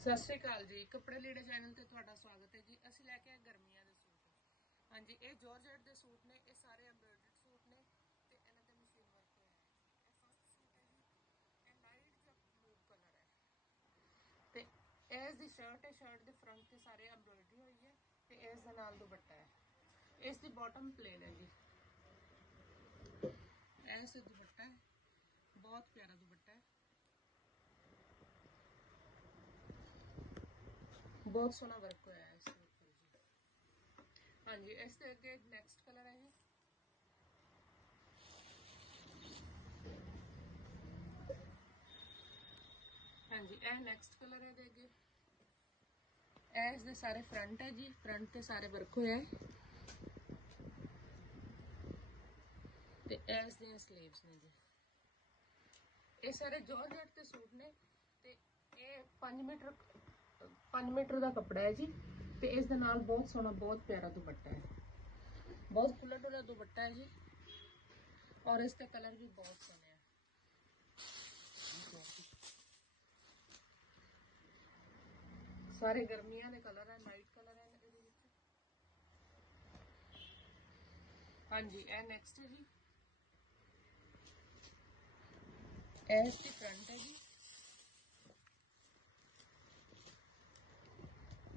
ਸਤਿ ਸ਼੍ਰੀ ਅਕਾਲ ਜੀ। ਕੱਪੜੇ ਲੀੜੇ ਚੈਨਲ ਤੇ ਤੁਹਾਡਾ ਸਵਾਗਤ ਹੈ ਜੀ। ਅਸੀਂ ਲੈ ਕੇ ਆਏ ਗਰਮੀਆਂ ਦੇ ਸੂਟ। ਹਾਂਜੀ, ਇਹ ਜਾਰਜਟ ਦੇ ਸੂਟ ਨੇ, ਇਹ ਸਾਰੇ ਐਮਬ੍ਰੋਇਡਰਡ ਸੂਟ ਨੇ ਤੇ ਇਹਨਾਂ ਤੇ ਮਸ਼ੀਨ ਵਰਕ ਹੋਇਆ ਹੈ ਇਹ ਫਸਟ ਸੂਟ ਹੈ ਜੀ। ਇਹ ਲਾਈਟ ਜਿਹਾ ਬਲੂ ਕਲਰ ਹੈ। ਤੇ ਇਸ ਦੀ ਸ਼ਰਟ ਹੈ ਸ਼ਰਟ ਦੇ ਫਰੰਟ ਤੇ ਸਾਰੇ ਐਮਬ੍ਰੋਇਡਰੀ ਹੋਈ ਹੈ ਤੇ ਇਸ ਦੇ ਨਾਲ ਦੁਪੱਟਾ ਹੈ। ਇਸ ਦੀ ਬਾਟਮ ਪਲੇਨ ਹੈ ਜੀ। ਐਸ ਦੁਪੱਟਾ ਹੈ। ਬਹੁਤ ਪਿਆਰਾ ਦੁਪੱਟਾ ਬਹੁਤ ਸੋਹਣਾ ਵਰਕ ਹੋਇਆ ਹੈ ਇਸ ਦੇ ਉੱਪਰ ਜੀ ਹਾਂਜੀ ਇਸ ਦੇ ਅੱਗੇ ਨੈਕਸਟ ਕਲਰ ਹੈ ਜੀ ਹਾਂਜੀ ਇਹ ਨੈਕਸਟ ਕਲਰ ਹੈ ਦੇ ਅੱਗੇ ਇਹ ਇਸ ਦੇ ਸਾਰੇ ਫਰੰਟ ਹੈ ਜੀ ਫਰੰਟ ਤੇ ਸਾਰੇ ਵਰਕ ਹੋਇਆ ਹੈ ਤੇ ਇਸ ਦੀਆਂ ਸਲੀਵਸ ਨੇ ਜੀ ਇਹ ਸਾਰੇ ਜਾਰਜਟ ਦੇ ਸੂਟ ਨੇ ਤੇ ਇਹ 5 ਮੀਟਰ 5 ਮੀਟਰ ਦਾ ਕੱਪੜਾ ਹੈ ਜੀ ਤੇ ਇਸ ਦੇ ਨਾਲ ਬਹੁਤ ਸੋਹਣਾ ਬਹੁਤ ਪਿਆਰਾ ਦੁਪੱਟਾ ਹੈ ਬਹੁਤ ਖੁੱਲਾ ਡੁੱਲਾ ਦੁਪੱਟਾ ਹੈ ਜੀ ਔਰ ਇਸ ਤੇ ਕਲਰ ਵੀ ਬਹੁਤ ਸੋਹਣੇ ਆ ਸਾਰੇ ਗਰਮੀਆਂ ਦੇ ਕਲਰ ਹੈ ਲਾਈਟ ਕਲਰ ਹੈ ਇਹਦੇ ਵਿੱਚ ਹਾਂਜੀ ਇਹ ਨੈਕਸਟ ਹੈ ਜੀ ਇਹ ਇਸ ਦੀ ਫਰੰਟ ਹੈ ਜੀ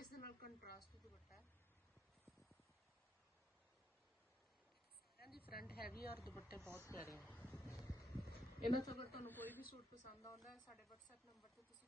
ਕੰਟਰਾਸਟ ਦੁਪੱਟਾ ਹੈ। ਸਾਰਿਆਂ ਦੀ ਫਰੰਟ ਹੈਵੀ ਔਰ ਦੁਪੱਟੇ ਬਹੁਤ ਪਿਆਰੇ ਹੈ ਇਹਨਾਂ ਤੋਂ ਅਗਰ ਤੁਹਾਨੂੰ ਕੋਈ ਵੀ ਸੂਟ ਪਸੰਦ ਆਉਂਦਾ ਹੈ, ਸਾਡੇ WhatsApp ਨੰਬਰ ਤੇ ਤੁਸੀਂ